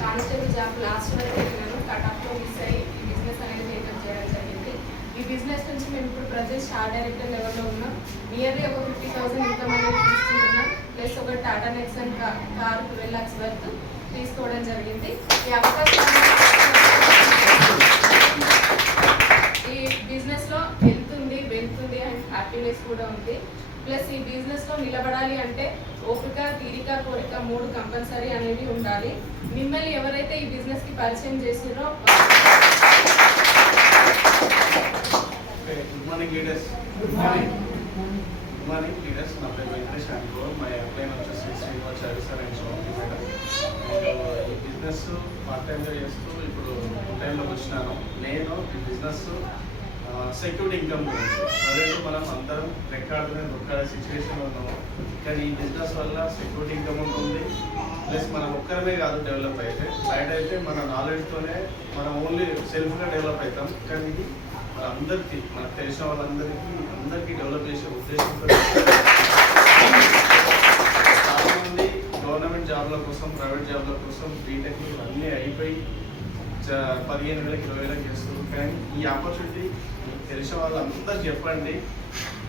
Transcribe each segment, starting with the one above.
Constable job last వరకు వెళ్ళినాను. కటాఫ్లో miss అయ్యి ఈ బిజినెస్ అనేది టేకప్ చేయడం జరిగింది. ఈ బిజినెస్ నుంచి మేము ఇప్పుడు ప్రజెంట్ స్టార్ డైరెక్టర్ లెవెల్లో ఉన్నాం. నియర్లీ ఒక 50,000 ఇన్కమ్ అనేది తీసుకుంటున్నాం. ప్లస్ ఒక టాటా నెక్సన్ కార్ 12 lakhs వరకు తీసుకోవడం జరిగింది. ఈ అవకాశం ఈ బిజినెస్లో వెళ్తుంది అండ్ హ్యాపీనెస్ కూడా ఉంది. ప్లస్ ఈ బిజినెస్లో నిలబడాలి అంటే ఓపిక, తీరిక, కోరిక 3 కంపల్సరీ అనేవి ఉండాలి. మిమ్మల్ని ఎవరైతే ఈ బిజినెస్కి పరిచయం చేసిరో గుడ్ మార్నింగ్ లీడర్స్. నా పేరు వెంకటేష్ అనుకో. మా ఎంప్లాయ్ వచ్చేసి శ్రీనివాచారి సార్ అండ్ సోమకి మేడం. నేను ఈ బిజినెస్ పార్ట్ టైంలో చేస్తూ ఇప్పుడు ఫుల్ టైంలోకి వచ్చినాను. నేను ఈ బిజినెస్ సెక్యూరిటీ ఇన్కమ్ గురించి అదేంటో మనం అందరం రెక్కాడుకునే ఒక్కడే సిచ్యువేషన్లో ఉన్నాము. కానీ ఈ బిజినెస్ వల్ల సెక్యూరిటీ ఇన్కమ్ ఉంటుంది. ప్లస్ మనం ఒక్కరమే కాదు డెవలప్ అయితే, బయట అయితే మన నాలెడ్జ్తోనే మనం ఓన్లీ సెల్ఫ్గా డెవలప్ అవుతాం. కానీ ఇది మన అందరికీ, మనకు తెలిసిన వాళ్ళందరికీ డెవలప్ చేసే ఉద్దేశంతో చాలామంది గవర్నమెంట్ జాబ్ల కోసం, ప్రైవేట్ జాబ్ల కోసం బీటెక్లు అన్నీ అయిపోయి 15,000 20,000 చేస్తారు. కానీ ఈ ఆపర్చునిటీ తెలిసిన వాళ్ళందరూ చెప్పండి.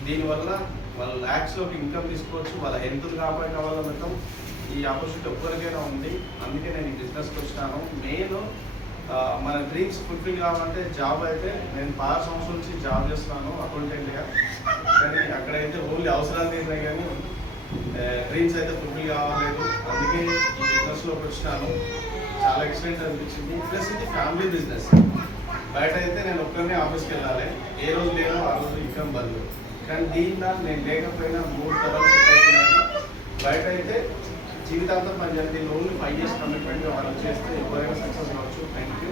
దీనివల్ల వాళ్ళ ల్యాక్స్లోకి ఇన్కమ్ తీసుకోవచ్చు, వాళ్ళ హెల్త్ కాపాడుకోవాల మొత్తం ఈ ఆపర్చునిటీ ఒక్కరికైనా ఉంది. అందుకే నేను ఈ బిజినెస్కి వచ్చినాను. నేను మన డ్రీమ్స్ ఫుల్ఫిల్ కావాలంటే జాబ్ అయితే నేను 10 సంవత్సరాల నుంచి జాబ్ చేస్తున్నాను అకౌంటెంట్గా. కానీ అక్కడైతే ఓన్లీ అవసరాలు తీరినాయి కానీ డ్రీమ్స్ అయితే ఫుల్ఫిల్ కావాలేదు. అందుకే ఈ బిజినెస్లోకి వచ్చినాను. చాలా ఎక్సలెంట్ అనిపించింది. ప్లస్ ఇది ఫ్యామిలీ బిజినెస్. బయట అయితే నేను ఒక్కరినే ఆఫీస్కి వెళ్ళాలి, ఏ రోజు లేదో ఆ రోజు ఇన్కమ్ బంద్. కానీ దీంట్లో నేను లేకపోయినా 3 తరాలు సెట్ అవుతున్నాను. బయట అయితే జీవితాంతం పనిచేయాలి. దీన్ని ఓన్లీ 5 years కమిట్మెంట్గా వాళ్ళు చేస్తే ఎవరైనా సక్సెస్ అవ్వచ్చు. Thank you.